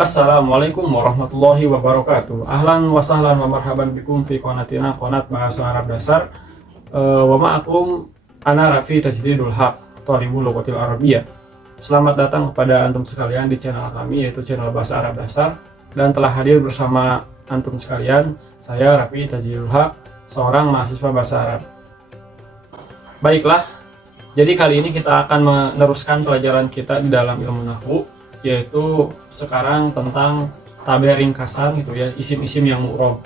Assalamualaikum warahmatullahi wabarakatuh. Ahlan wa sahlan wa marhaban bikum fi qanatina qanat bahasa Arab dasar. Wa ma'akum ana Rafi Tajdidul Haq, Thalibul Lughatil Arabiyyah. Selamat datang kepada antum sekalian di channel kami, yaitu channel bahasa Arab dasar, dan telah hadir bersama antum sekalian saya Rafi Tajdidul Haq, seorang mahasiswa bahasa Arab. Baiklah, jadi kali ini kita akan meneruskan pelajaran kita di dalam ilmu nahwu, yaitu sekarang tentang tabe ringkasan gitu ya, isim-isim yang mu'rob,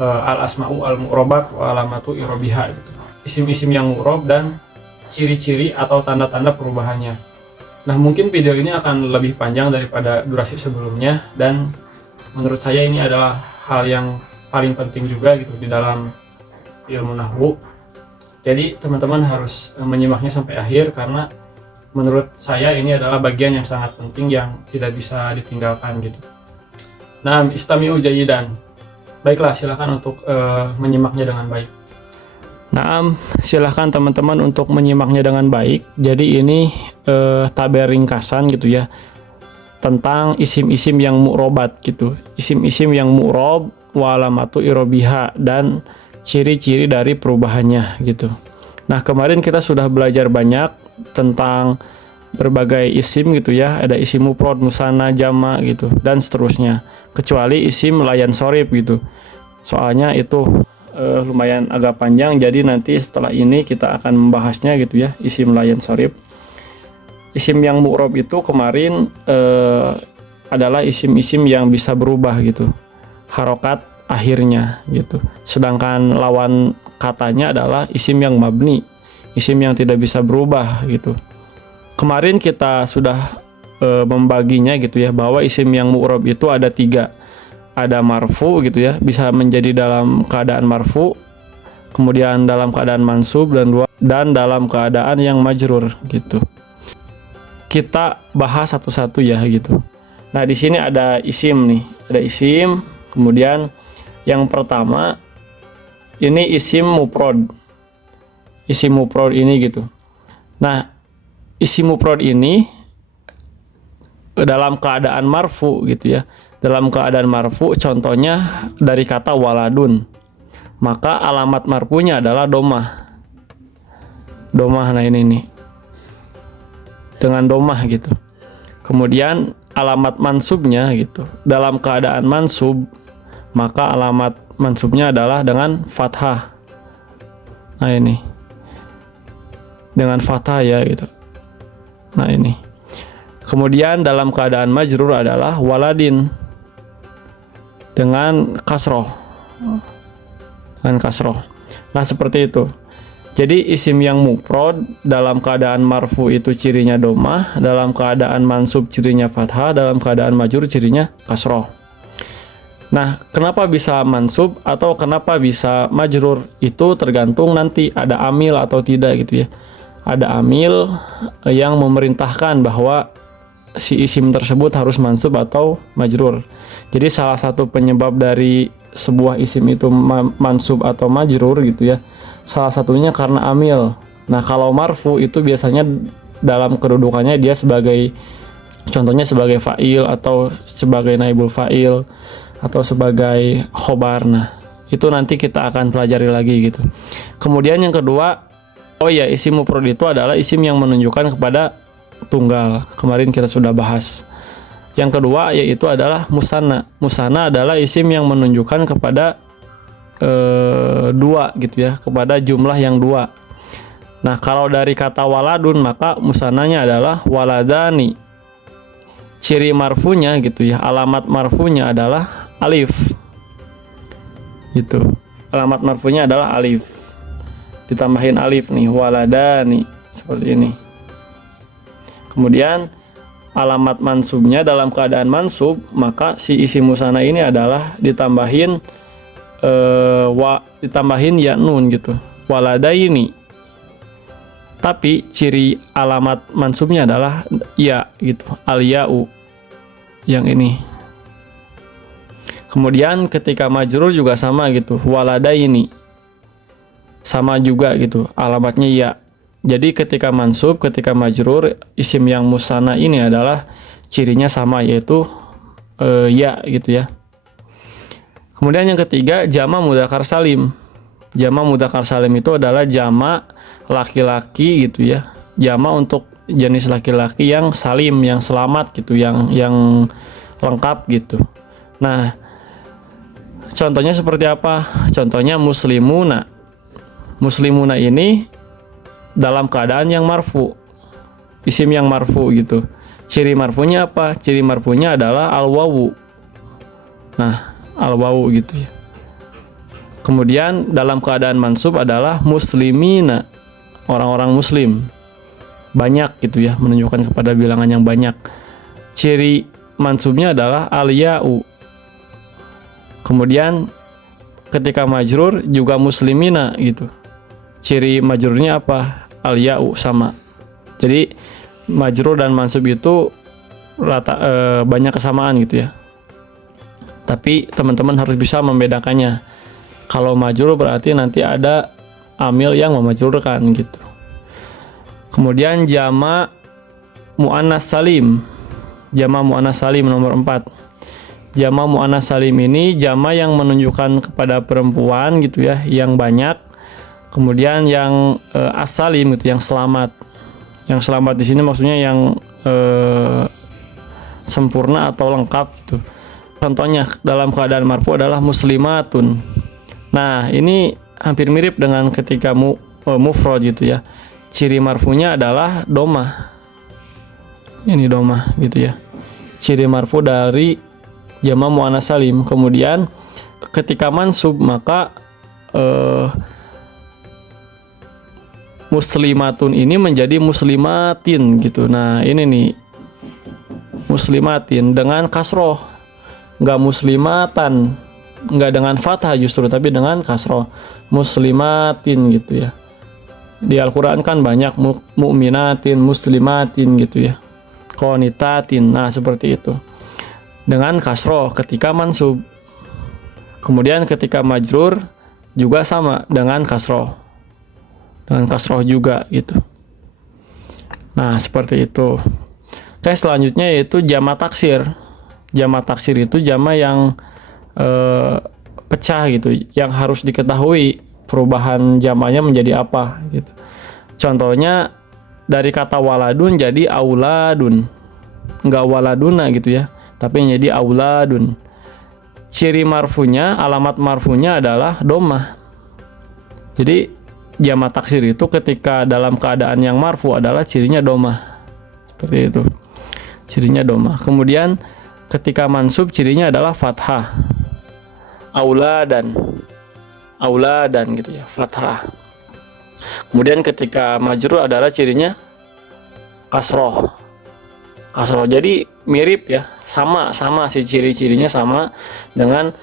al asma'u al mu'robat wa alamatu irobiha gitu. Isim-isim yang mu'rob dan ciri-ciri atau tanda-tanda perubahannya. Nah, mungkin video ini akan lebih panjang daripada durasi sebelumnya, dan menurut saya ini adalah hal yang paling penting juga gitu di dalam ilmu nahwu. Jadi teman-teman harus menyimaknya sampai akhir, karena menurut saya ini adalah bagian yang sangat penting yang tidak bisa ditinggalkan gitu. Nah, istami'u jayidan. Baiklah, silakan untuk menyimaknya dengan baik. Nah, silakan teman-teman untuk menyimaknya dengan baik. Jadi ini tabel ringkasan gitu ya, tentang isim-isim yang mu'robat gitu. Isim-isim yang mu'rob wa alamatu irobiha, dan ciri-ciri dari perubahannya gitu. Nah, kemarin kita sudah belajar banyak tentang berbagai isim gitu ya, ada isim mufrad, musanna, jama gitu, dan seterusnya, kecuali isim layan sorib gitu. Soalnya itu lumayan agak panjang, jadi nanti setelah ini kita akan membahasnya gitu ya, isim layan sorib. Isim yang mu'rob itu kemarin adalah isim-isim yang bisa berubah gitu, harokat akhirnya gitu. Sedangkan lawan katanya adalah isim yang mabni, isim yang tidak bisa berubah gitu. Kemarin kita sudah membaginya gitu ya, bahwa isim yang mu'rob itu ada 3. Ada marfu gitu ya, bisa menjadi dalam keadaan marfu, kemudian dalam keadaan mansub, dan dalam keadaan yang majrur gitu. Kita bahas satu-satu ya gitu. Nah, di sini ada isim nih, ada isim. Kemudian yang pertama ini isim mufrad. Isim mufrad ini gitu. Nah, isim mufrad ini dalam keadaan marfu gitu ya. Dalam keadaan marfu, contohnya dari kata waladun, maka alamat marfunya adalah domah. Domah, nah ini nih, dengan domah gitu. Kemudian alamat mansubnya gitu, dalam keadaan mansub, maka alamat mansubnya adalah dengan fathah. Nah ini, dengan fathah ya gitu. Nah ini. Kemudian dalam keadaan majrur adalah waladin, dengan kasroh. Dengan kasroh. Nah, seperti itu. Jadi isim yang mufrad dalam keadaan marfu itu cirinya domah, dalam keadaan mansub cirinya fathah, dalam keadaan majrur cirinya kasroh. Nah, kenapa bisa mansub atau kenapa bisa majrur? Itu tergantung nanti ada amil atau tidak gitu ya. Ada amil yang memerintahkan bahwa si isim tersebut harus mansub atau majrur. Jadi salah satu penyebab dari sebuah isim itu mansub atau majrur gitu ya, salah satunya karena amil. Nah, kalau marfu itu biasanya dalam kedudukannya dia sebagai, contohnya sebagai fa'il, atau sebagai naibul fa'il, atau sebagai khobar. Nah, itu nanti kita akan pelajari lagi gitu. Kemudian yang kedua, isim mufrad itu adalah isim yang menunjukkan kepada tunggal. Kemarin kita sudah bahas. Yang kedua yaitu adalah musanna. Musanna adalah isim yang menunjukkan kepada 2 gitu ya, kepada jumlah yang 2. Nah, kalau dari kata waladun, maka musannanya adalah waladani. Ciri marfunya gitu ya, alamat marfunya adalah alif. Gitu. Alamat marfunya adalah alif. Ditambahin alif nih, waladani, seperti ini. Kemudian alamat mansubnya dalam keadaan mansub, maka si isim musanna ini adalah ditambahin ya nun gitu, waladaini. Tapi ciri alamat mansubnya adalah ya gitu, al ya'u, yang ini. Kemudian ketika majrur juga sama gitu, waladaini, sama juga gitu, alamatnya ya. Jadi ketika mansub, ketika majrur, isim yang musanna ini adalah cirinya sama, yaitu ya gitu ya. Kemudian yang ketiga jama mudzakkar salim. Jama mudzakkar salim itu adalah jama laki-laki gitu ya. Jama untuk jenis laki-laki yang salim, yang selamat gitu, yang lengkap gitu. Nah, contohnya seperti apa? Contohnya muslimuna. Muslimuna ini dalam keadaan yang marfu. Isim yang marfu gitu. Ciri marfunya apa? Ciri marfunya adalah al-wawu. Nah, al-wawu gitu ya. Kemudian dalam keadaan mansub adalah muslimina. Orang-orang muslim. Banyak gitu ya, menunjukkan kepada bilangan yang banyak. Ciri mansubnya adalah al-ya'u. Kemudian ketika majrur juga muslimina gitu. Ciri majrurnya apa? Al-ya'u sama. Jadi majrur dan mansub itu banyak kesamaan gitu ya. Tapi teman-teman harus bisa membedakannya. Kalau majrur berarti nanti ada amil yang memajrurkan gitu. Kemudian jama muannas salim. Jama muannas salim nomor 4. Jama muannas salim ini jama yang menunjukkan kepada perempuan gitu ya, yang banyak. Kemudian yang as-salim gitu, yang selamat. Yang selamat di sini maksudnya yang sempurna atau lengkap gitu. Contohnya dalam keadaan marfu adalah muslimatun. Nah, ini hampir mirip dengan ketika mufrad gitu ya. Ciri marfunya adalah domah. Ini domah gitu ya. Ciri marfu dari jama muannas salim. Kemudian ketika mansub maka muslimatun ini menjadi muslimatin gitu. Nah, ini nih muslimatin dengan kasroh, nggak muslimatan, nggak dengan fathah justru, tapi dengan kasroh, muslimatin gitu ya. Di Al-Quran kan banyak mu'minatin, muslimatin gitu ya, qonitatin. Nah, seperti itu dengan kasroh ketika mansub. Kemudian ketika majrur juga sama dengan kasroh, juga gitu. Nah, seperti itu. Oke, selanjutnya yaitu jama taksir. Jama taksir itu jama yang pecah gitu, yang harus diketahui perubahan jamanya menjadi apa gitu. Contohnya dari kata waladun jadi auladun. Enggak waladuna gitu ya, tapi jadi auladun. Ciri marfunya, alamat marfunya adalah domah. Jadi jama taksir itu ketika dalam keadaan yang marfu adalah cirinya domah. Seperti itu. Cirinya domah. Kemudian ketika mansub cirinya adalah fathah. Auladan gitu ya, fathah. Kemudian ketika majrur adalah cirinya kasroh. Jadi mirip ya, sama sih ciri-cirinya sama dengan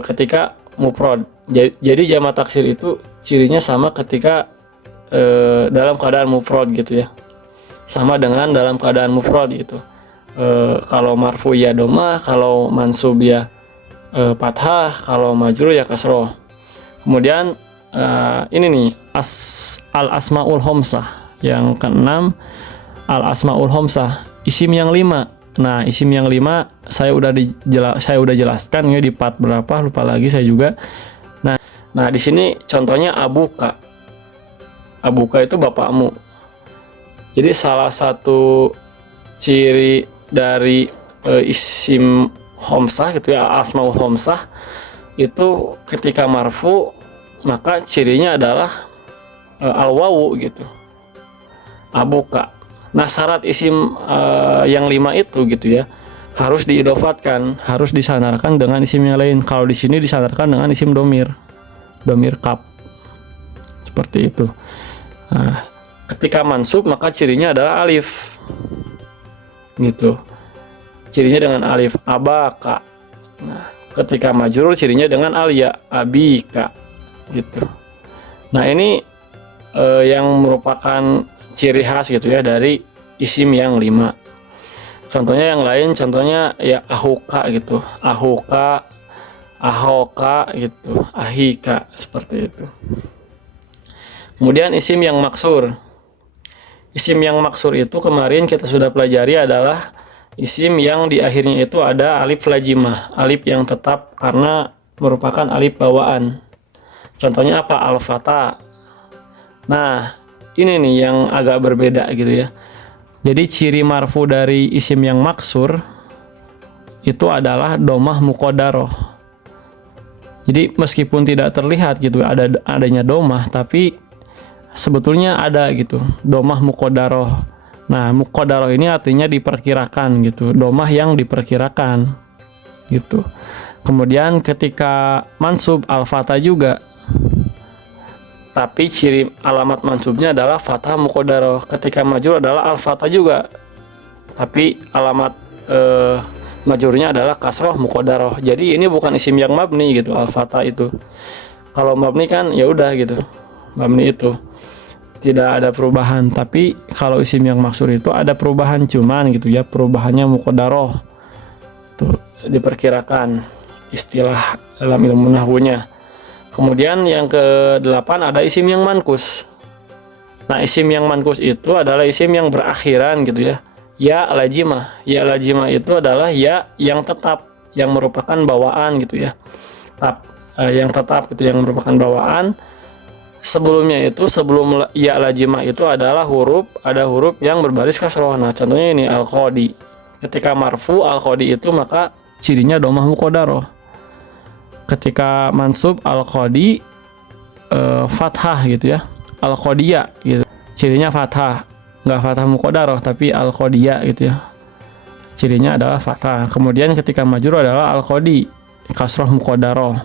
ketika mufrad. Jadi jama taksir itu cirinya sama ketika dalam keadaan mufrad gitu ya, sama dengan dalam keadaan mufrad gitu. Kalau marfu ya domah, kalau mansub ya fathah, kalau majrur ya kasroh. Kemudian ini nih al-asmaul homsah yang keenam, al-asmaul homsah, isim yang 5. Nah, isim yang 5 saya udah jelaskan ya di part berapa, lupa lagi saya juga. Nah, di sini contohnya abuka. Abuka itu bapakmu. Jadi salah satu ciri dari isim homsah gitu ya, asmaul homsah itu ketika marfu maka cirinya adalah al-wawu gitu. Abuka. Nah, syarat isim yang 5 itu gitu ya, harus diidofatkan, harus disandarkan dengan isim yang lain. Kalau di sini disandarkan dengan isim domir kaf. Seperti itu. Nah, ketika mansub maka cirinya adalah alif. Gitu. Cirinya dengan alif, abaka. Nah, ketika majrur cirinya dengan alya, abika. Gitu. Nah, ini yang merupakan ciri khas gitu ya dari isim yang 5. Contohnya yang lain, contohnya ya ahuka gitu, ahuka, ahoka gitu, ahika, seperti itu. Kemudian isim yang maksur. Isim yang maksur itu kemarin kita sudah pelajari adalah isim yang di akhirnya itu ada alif lazimah, alif yang tetap karena merupakan alif bawaan. Contohnya apa? Al-fata. Nah, ini nih yang agak berbeda gitu ya. Jadi ciri marfu dari isim yang maksur itu adalah domah muqaddarah. Jadi meskipun tidak terlihat gitu adanya domah, tapi sebetulnya ada gitu domah muqaddarah. Nah, muqaddarah ini artinya diperkirakan gitu, domah yang diperkirakan gitu. Kemudian ketika mansub al-fatah juga, tapi ciri alamat mansubnya adalah fathah muqaddarah. Ketika majrur adalah al-fatah juga, tapi alamat majurnya adalah kasroh muqaddarah. Jadi ini bukan isim yang mabni gitu, al-fatah itu. Kalau mabni kan ya udah gitu, mabni itu tidak ada perubahan. Tapi kalau isim yang maksur itu ada perubahan, cuman gitu ya, perubahannya muqaddarah tuh diperkirakan, istilah dalam ilmu nahwunya. Kemudian yang ke-8 ada isim yang mankus. Nah, isim yang mankus itu adalah isim yang berakhiran gitu ya, ya lazimah. Ya lazimah itu adalah ya yang tetap, yang merupakan bawaan gitu ya. Yang tetap itu yang merupakan bawaan. Sebelumnya itu, sebelum ya lazimah itu adalah ada huruf yang berbaris kasroh. Nah, contohnya ini al-qadi. Ketika marfu al-qadi itu maka cirinya domah muqaddarah. Ketika mansub al-qadi fathah gitu ya. Al-qadiyah gitu. Cirinya fathah. Nggak fathah muqaddarah tapi al-qadiyah gitu ya, cirinya adalah fathah. Kemudian ketika majrur adalah al-qadi, kasroh muqaddarah.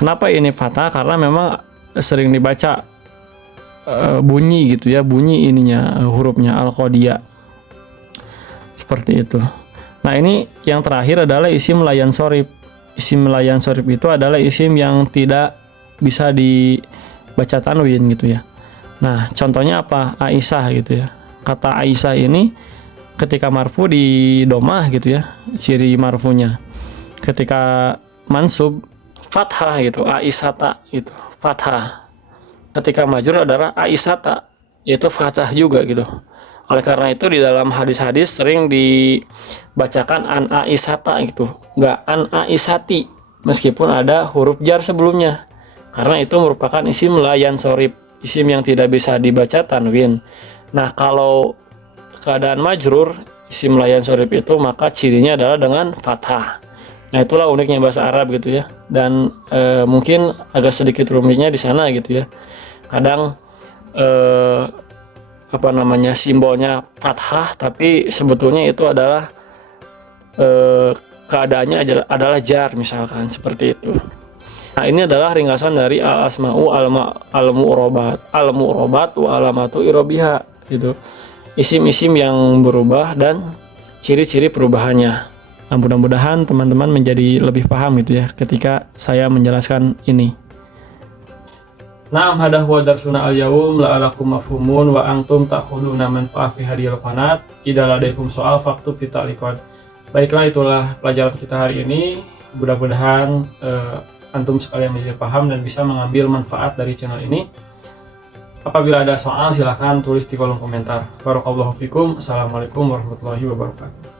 Kenapa ini fathah? Karena memang sering dibaca bunyi gitu ya, bunyi ininya hurufnya al-qadiyah seperti itu. Nah, ini yang terakhir adalah isim layan sorif. Isim layan sorif itu adalah isim yang tidak bisa dibaca tanwin gitu ya. Nah, contohnya apa? Aisyah gitu ya. Kata Aisyah ini ketika marfu di domah gitu ya, ciri marfunya. Ketika mansub fathah gitu, Aisyata gitu, fathah. Ketika majrur adalah Aisyata, yaitu fathah juga gitu. Oleh karena itu di dalam hadis-hadis sering dibacakan an Aisyata gitu, enggak an Aisyati, meskipun ada huruf jar sebelumnya. Karena itu merupakan isim layan sorif, isim yang tidak bisa dibaca tanwin. Nah, kalau keadaan majrur, isim layan sorif itu maka cirinya adalah dengan fathah. Nah, itulah uniknya bahasa Arab gitu ya. Dan mungkin agak sedikit rumitnya di sana gitu ya. Kadang simbolnya fathah, tapi sebetulnya itu adalah keadaannya adalah jar misalkan, seperti itu. Nah, ini adalah ringkasan dari al-asma'u al-mu'robat wa alamatu irobiha gitu. Isim-isim yang berubah dan ciri-ciri perubahannya. Nah, mudah-mudahan teman-teman menjadi lebih paham gitu ya ketika saya menjelaskan ini. Naam, hada huwa darsuna al-yaum la'alakum mafhumun wa antum ta'khuduna manfa'a fi hadhil qanat. Idza ladaikum soal faktub fi ta'liqat. Baiklah, itulah pelajaran kita hari ini. Mudah-mudahan antum sekalian menjadi paham dan bisa mengambil manfaat dari channel ini. Apabila ada soal silahkan tulis di kolom komentar. Barakallahu fikum. Assalamualaikum warahmatullahi wabarakatuh.